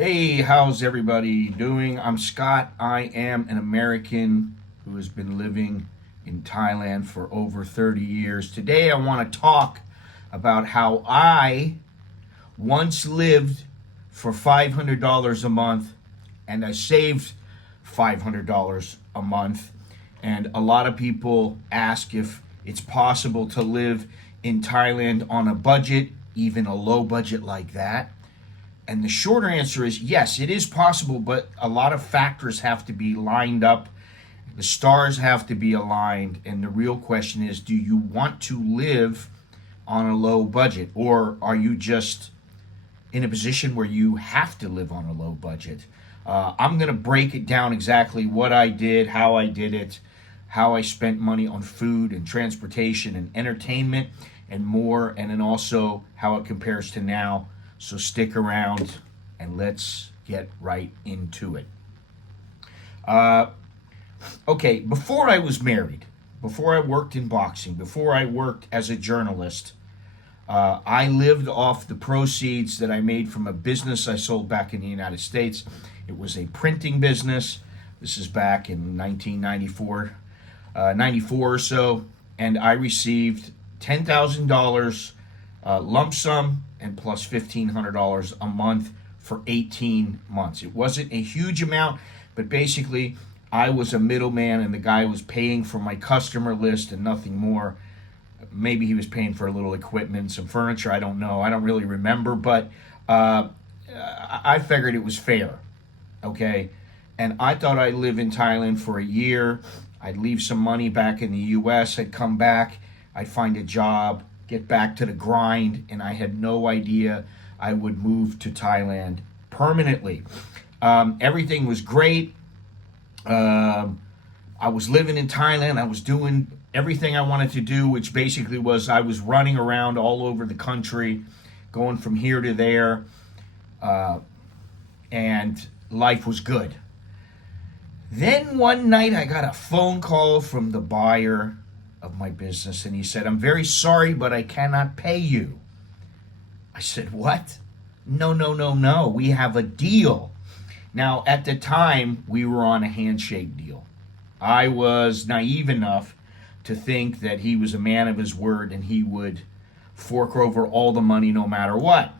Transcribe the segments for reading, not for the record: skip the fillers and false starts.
Hey, how's everybody doing? I'm Scott. I am an American who has been living in Thailand for over 30 years. Today I want to talk about how I once lived for $500 a month and I saved $500 a month. And a lot of people ask if it's possible to live in Thailand on a budget, even a low budget like that. And the shorter answer is yes, it is possible, but a lot of factors have to be lined up. The stars have to be aligned. And the real question is, do you want to live on a low budget? Or are you just in a position where you have to live on a low budget? I'm going to break it down exactly what I did, how I did it, how I spent money on food and transportation and entertainment and more, and then also how it compares to now. So stick around and let's get right into it. Okay, before I was married, before I worked in boxing, before I worked as a journalist, I lived off the proceeds that I made from a business I sold back in the United States. It was a printing business. This is back in 1994, 94 or so, and I received $10,000 lump sum and plus $1,500 a month for 18 months. It wasn't a huge amount, but basically I was a middleman and the guy was paying for my customer list and nothing more. Maybe he was paying for a little equipment, some furniture, I don't know. I don't really remember, but I figured it was fair, okay? And I thought I'd live in Thailand for a year. I'd leave some money back in the U.S. I'd come back. I'd find a job, get back to the grind, and I had no idea I would move to Thailand permanently. Everything was great. I was living in Thailand. I was doing everything I wanted to do, which basically was I was running around all over the country, going from here to there, and life was good. Then one night I got a phone call from the buyer of my business, and he said, "I'm very sorry, but I cannot pay you." I said, "What? No. We have a deal." Now, at the time, we were on a handshake deal. I was naive enough to think that he was a man of his word and he would fork over all the money no matter what.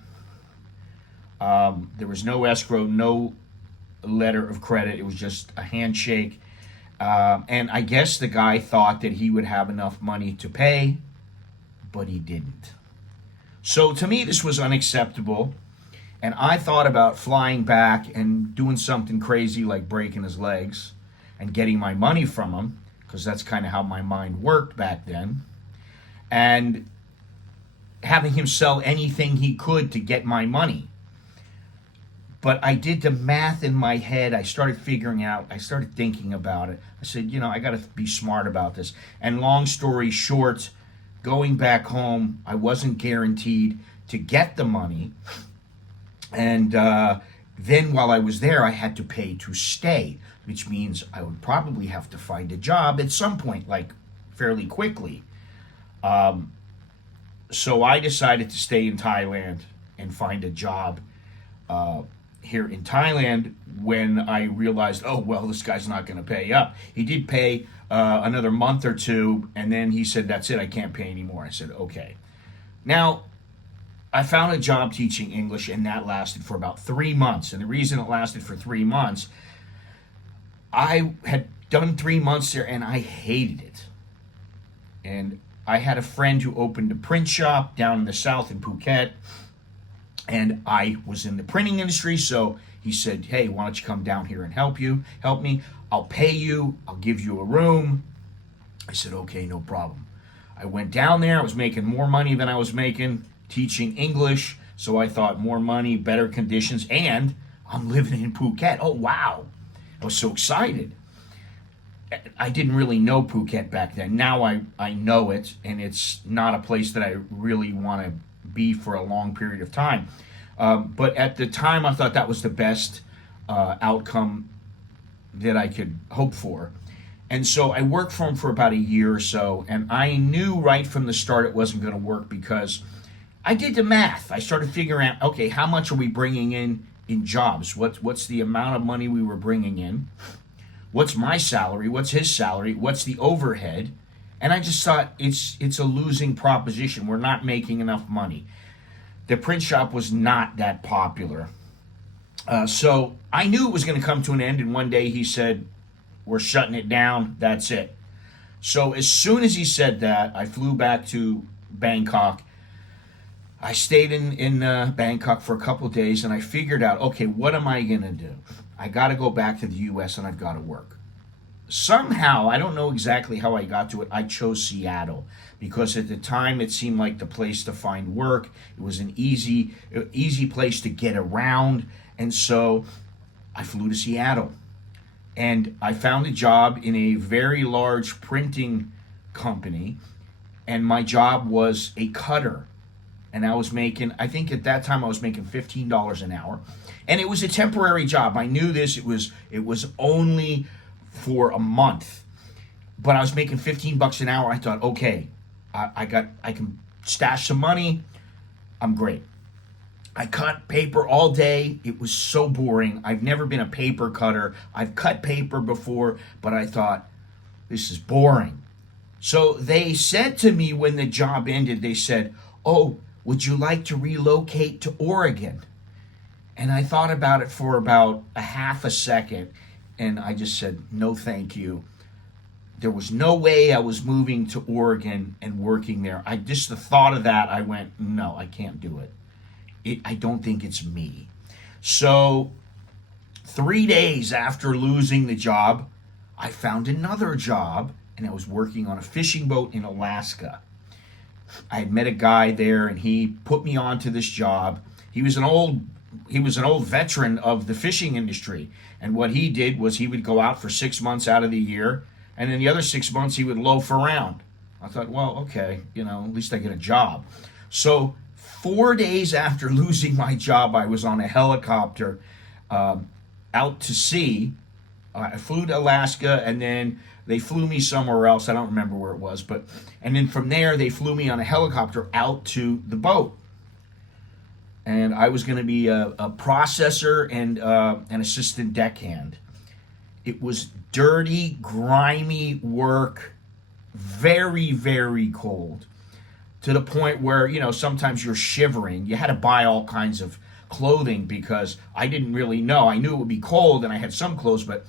There was no escrow, no letter of credit. It was just a handshake. And I guess the guy thought that he would have enough money to pay, but he didn't. So to me, this was unacceptable. And I thought about flying back and doing something crazy like breaking his legs and getting my money from him, because that's kind of how my mind worked back then, and having him sell anything he could to get my money. But I did the math in my head. I started figuring out, I started thinking about it. I said, I got to be smart about this. And long story short, going back home, I wasn't guaranteed to get the money. And then while I was there, I had to pay to stay, which means I would probably have to find a job at some point, like fairly quickly. So I decided to stay in Thailand and find a job here in Thailand when I realized, oh, well, this guy's not going to pay up. He did pay another month or two, and then he said, that's it, I can't pay anymore. I said, okay. Now, I found a job teaching English, and that lasted for about 3 months. And the reason it lasted for 3 months, I had done 3 months there, and I hated it. And I had a friend who opened a print shop down in the south in Phuket, and I was in the printing industry, so he said, hey, why don't you come down here and help me? I'll pay you. I'll give you a room. I said, okay, no problem. I went down there. I was making more money than I was making teaching English, so I thought more money, better conditions, and I'm living in Phuket. Oh, wow. I was so excited. I didn't really know Phuket back then. Now I know it, and it's not a place that I really want to be for a long period of time. But at the time, I thought that was the best outcome that I could hope for. And so I worked for him for about a year or so, and I knew right from the start it wasn't going to work because I did the math. I started figuring out, okay, how much are we bringing in in jobs. What's the amount of money we were bringing in? What's my salary? What's his salary? What's the overhead? And I just thought it's a losing proposition. We're not making enough money. The print shop was not that popular. So I knew it was going to come to an end, and one day he said, we're shutting it down, that's it. So as soon as he said that, I flew back to Bangkok. I stayed in Bangkok for a couple of days, and I figured out, okay, what am I going to do? I got to go back to the U.S., and I've got to work. Somehow, I don't know exactly how I got to it, I chose Seattle because at the time it seemed like the place to find work. It was an easy place to get around, and so I flew to Seattle. And I found a job in a very large printing company, and my job was a cutter. And I was making, I think at that time I was making $15 an hour. And it was a temporary job. I knew this, it was only for a month. But I was making $15 an hour. I thought, okay, I can stash some money. I'm great. I cut paper all day. It was so boring. I've never been a paper cutter. I've cut paper before, but I thought, this is boring. So they said to me when the job ended, they said, oh, would you like to relocate to Oregon? And I thought about it for about a half a second, and I just said, no, thank you. There was no way I was moving to Oregon and working there. The thought of that, I went, no, I can't do it. I don't think it's me. So 3 days after losing the job, I found another job, and I was working on a fishing boat in Alaska. I had met a guy there, and he put me onto this job. He was an old veteran of the fishing industry, and what he did was he would go out for 6 months out of the year, and then the other 6 months he would loaf around. I thought, well, okay, at least I get a job. So 4 days after losing my job, I was on a helicopter out to sea. I flew to Alaska, and then they flew me somewhere else. I don't remember where it was, and then from there they flew me on a helicopter out to the boat. And I was going to be a processor and an assistant deckhand. It was dirty, grimy work, very, very cold, to the point where, sometimes you're shivering. You had to buy all kinds of clothing because I didn't really know. I knew it would be cold, and I had some clothes, but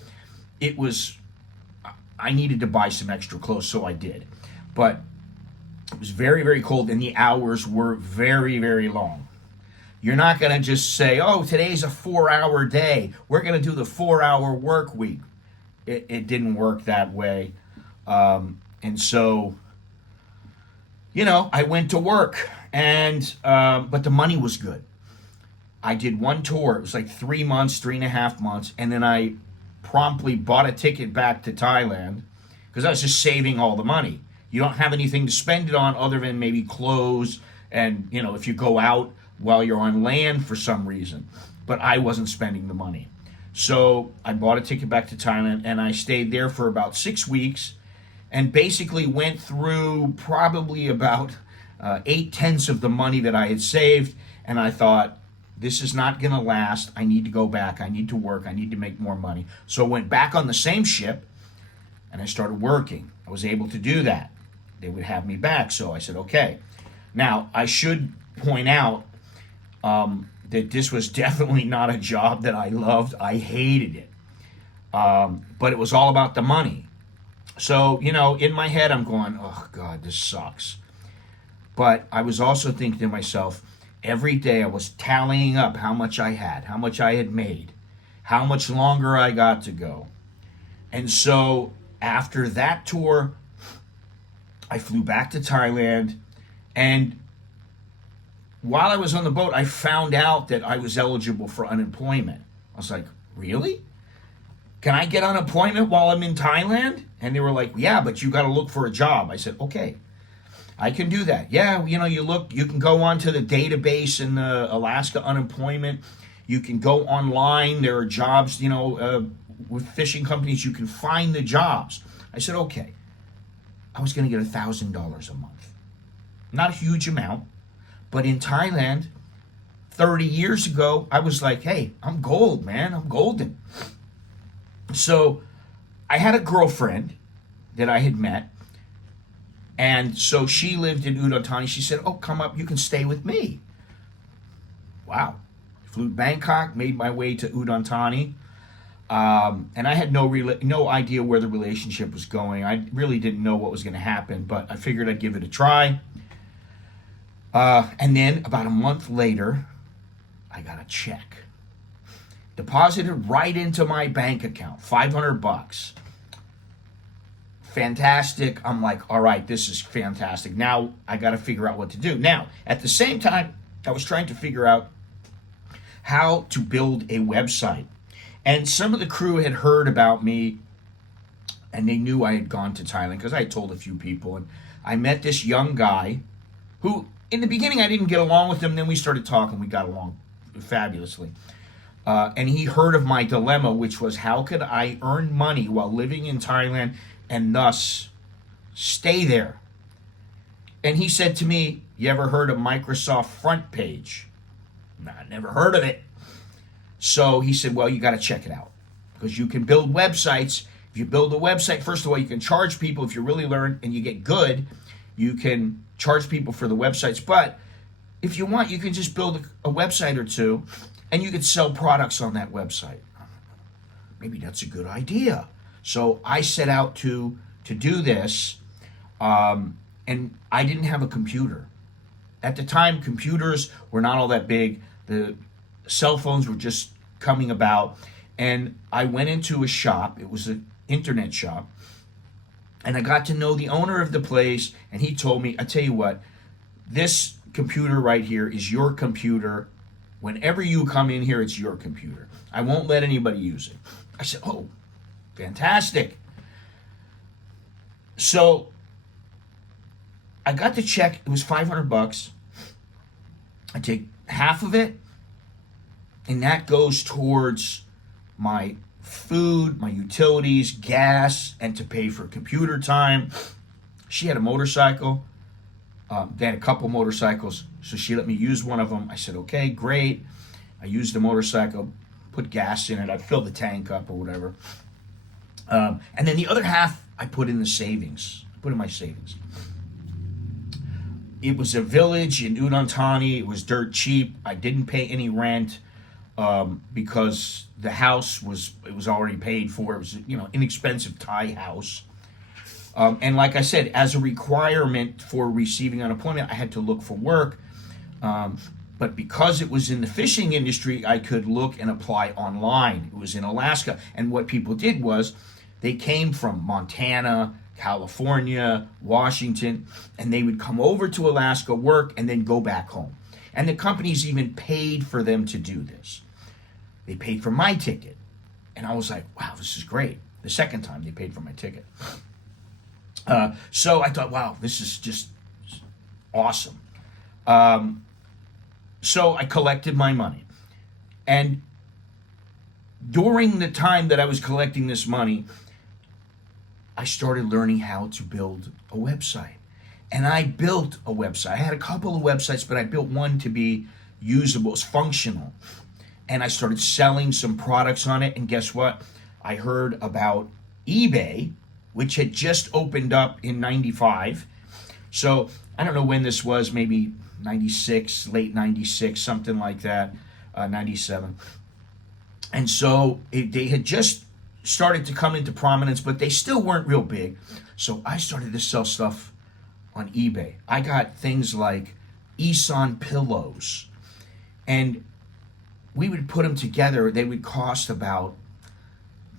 I needed to buy some extra clothes, so I did. But it was very, very cold, and the hours were very, very long. You're not going to just say, oh, today's a 4-hour day. We're going to do the 4-hour work week. It didn't work that way. And so, I went to work, and but the money was good. I did one tour. It was like 3 months, 3.5 months, and then I promptly bought a ticket back to Thailand because I was just saving all the money. You don't have anything to spend it on other than maybe clothes and, if you go out while you're on land for some reason. But I wasn't spending the money. So I bought a ticket back to Thailand, and I stayed there for about 6 weeks and basically went through probably about 8/10 of the money that I had saved. And I thought, this is not going to last. I need to go back. I need to work. I need to make more money. So I went back on the same ship, and I started working. I was able to do that. They would have me back. So I said, okay. Now, I should point out that this was definitely not a job that I loved. I hated it. But it was all about the money. So, in my head, I'm going, oh, God, this sucks. But I was also thinking to myself, every day I was tallying up how much I had, how much I had made, how much longer I got to go. And so after that tour, I flew back to Thailand, and while I was on the boat, I found out that I was eligible for unemployment. I was like, really? Can I get unemployment while I'm in Thailand? And they were like, yeah, but you got to look for a job. I said, okay, I can do that. Yeah, you can go onto the database in the Alaska unemployment. You can go online. There are jobs, with fishing companies. You can find the jobs. I said, okay. I was going to get $1,000 a month. Not a huge amount, but in Thailand, 30 years ago, I was like, hey, I'm gold, man. I'm golden. So I had a girlfriend that I had met. And so she lived in Udon Thani. She said, oh, come up. You can stay with me. Wow. Flew to Bangkok, made my way to Udon Thani. And I had no idea where the relationship was going. I really didn't know what was going to happen, but I figured I'd give it a try. And then about a month later, I got a check deposited right into my bank account, $500. Fantastic. I'm like, all right, this is fantastic. Now I got to figure out what to do. Now, at the same time, I was trying to figure out how to build a website. And some of the crew had heard about me, and they knew I had gone to Thailand because I had told a few people. And I met this young guy who, in the beginning, I didn't get along with him. Then we started talking. We got along fabulously. And he heard of my dilemma, which was how could I earn money while living in Thailand and thus stay there? And he said to me, you ever heard of Microsoft Front Page? Nah, never heard of it. So he said, well, you got to check it out because you can build websites. If you build a website, first of all, you can charge people. If you really learn and you get good, you can charge people for the websites. But if you want, you can just build a website or two and you could sell products on that website. Maybe that's a good idea. So I set out to do this, and I didn't have a computer. At the time, computers were not all that big. The cell phones were just coming about, and I went into a shop. It was an internet shop, and I got to know the owner of the place, and he told me, I tell you what, this computer right here is your computer. Whenever you come in here, it's your computer. I won't let anybody use it. I said, oh, fantastic. So I got the check. It was $500. I take half of it, and that goes towards my food, my utilities, gas, and to pay for computer time. She had a motorcycle. They had a couple motorcycles, so she let me use one of them. I said, okay, great. I used the motorcycle, put gas in it. I filled the tank up or whatever. And then the other half, I put in the savings. I put in my savings. It was a village in Udon Thani. It was dirt cheap. I didn't pay any rent because the house was already paid for. It was inexpensive Thai house. And like I said, as a requirement for receiving unemployment, I had to look for work. But because it was in the fishing industry, I could look and apply online. It was in Alaska. And what people did was they came from Montana, California, Washington, and they would come over to Alaska, work, and then go back home. And the companies even paid for them to do this. They paid for my ticket. And I was like, wow, this is great. The second time they paid for my ticket. So I thought, wow, this is just awesome. So I collected my money. And during the time that I was collecting this money, I started learning how to build a website. And I built a website. I had a couple of websites, but I built one to be usable, it's functional. And I started selling some products on it. And guess what? I heard about eBay, which had just opened up in 95. So I don't know when this was, maybe 96, late 96, something like that, 97. And so they had just started to come into prominence, but they still weren't real big. So I started to sell stuff on eBay. I got things like Eson pillows, and we would put them together. They would cost about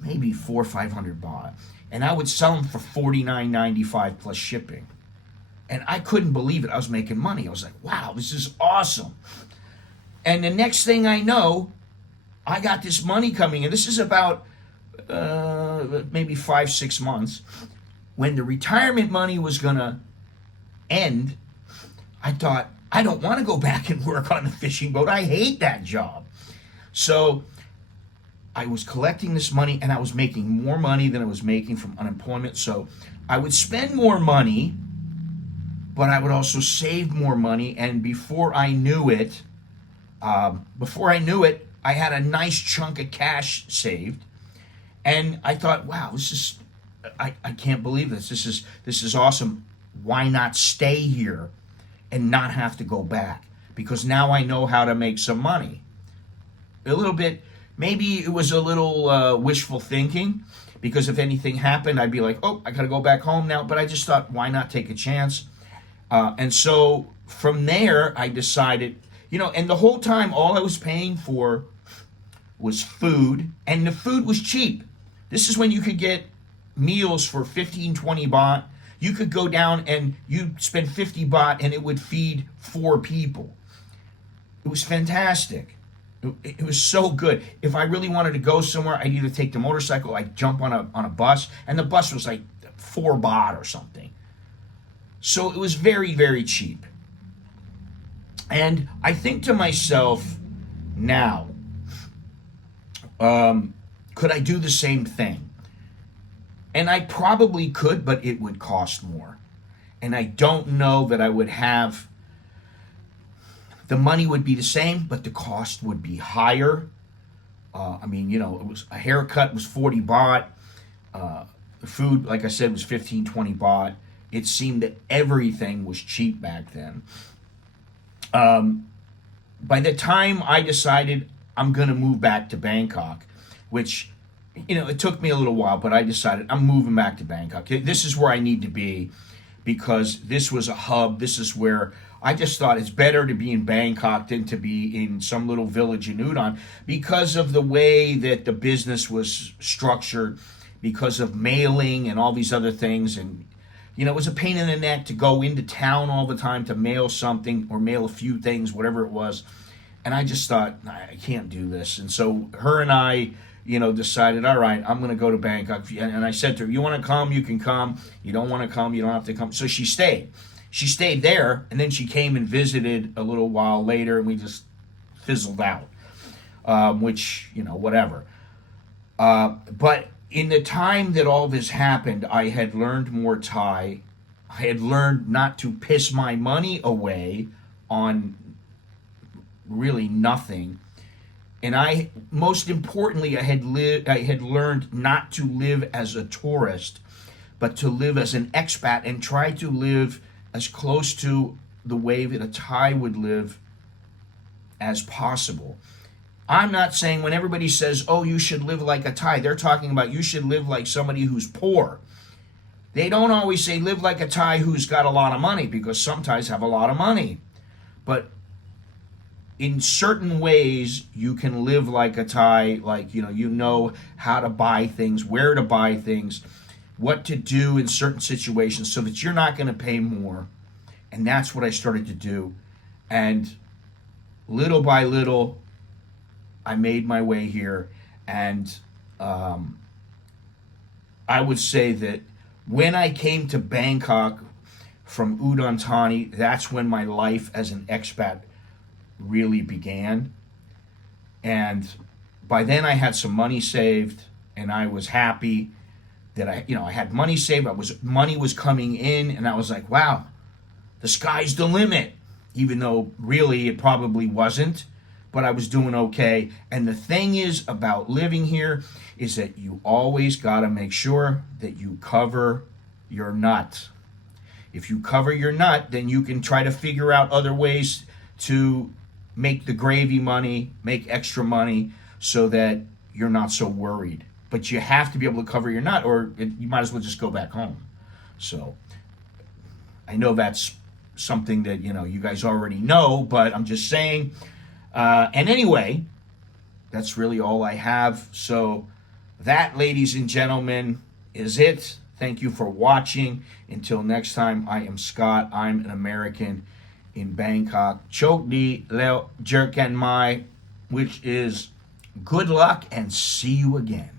maybe $400 or $500, and I would sell them for $49.95 plus shipping. And I couldn't believe it. I was making money. I was like, wow, this is awesome. And the next thing I know, I got this money coming in. This is about maybe 5-6 months. When the retirement money was going to end, I thought, I don't want to go back and work on the fishing boat. I hate that job. So I was collecting this money, and I was making more money than I was making from unemployment. So I would spend more money, but I would also save more money. And before I knew it, Before I knew it, I had a nice chunk of cash saved, and I thought, wow, I can't believe this. This is awesome. Why not stay here and not have to go back? Because now I know how to make some money. A little bit, maybe it was a little wishful thinking, because if anything happened, I'd be like, oh, I got to go back home now. But I just thought, why not take a chance? And so from there, I decided, and the whole time, all I was paying for was food, and the food was cheap. This is when you could get meals for 15, 20 baht. You could go down and you spend 50 baht and it would feed 4 people. It was fantastic. It was so good. If I really wanted to go somewhere, I'd either take the motorcycle, I'd jump on a bus, and the bus was like 4 baht or something. So it was very, very cheap. And I think to myself now, could I do the same thing? And I probably could, but it would cost more. And I don't know that I would have, the money would be the same, but the cost would be higher. It was a haircut was 40 baht. The food, like I said, was 15, 20 baht. It seemed that everything was cheap back then. By the time I decided I'm going to move back to Bangkok, which, it took me a little while, but I decided I'm moving back to Bangkok. This is where I need to be, because this was a hub. This is where I just thought it's better to be in Bangkok than to be in some little village in Udon, because of the way that the business was structured, because of mailing and all these other things. And, it was a pain in the neck to go into town all the time to mail something or mail a few things, whatever it was. And I just thought, I can't do this. And so her and I, decided, all right, I'm going to go to Bangkok. And I said to her, you want to come, you can come. You don't want to come, you don't have to come. So she stayed. She stayed there, and then she came and visited a little while later, and we just fizzled out, which, whatever. But in the time that all this happened, I had learned more Thai. I had learned not to piss my money away on really nothing. And most importantly, I had learned not to live as a tourist, but to live as an expat and try to live as close to the way that a Thai would live as possible. I'm not saying when everybody says, oh, you should live like a Thai, they're talking about you should live like somebody who's poor. They don't always say live like a Thai who's got a lot of money, because some Thais have a lot of money. But in certain ways, you can live like a Thai, like, you know how to buy things, where to buy things, what to do in certain situations so that you're not going to pay more. And that's what I started to do. And little by little, I made my way here. And I would say that when I came to Bangkok from Udon Thani, that's when my life as an expat really began. And by then I had some money saved, and I was happy that I had money saved. Money was coming in, and I was like, wow, the sky's the limit, even though really it probably wasn't, but I was doing okay. And the thing is about living here is that you always got to make sure that you cover your nut. If you cover your nut, then you can try to figure out other ways to make the gravy money, make extra money, so that you're not so worried. But you have to be able to cover your nut, or you might as well just go back home. So I know that's something that you guys already know, but I'm just saying. And anyway, that's really all I have. So that, ladies and gentlemen, is it. Thank you for watching. Until next time, I am Scott. I'm an American in Bangkok. Chok di leo jerkan mai, which is good luck and see you again.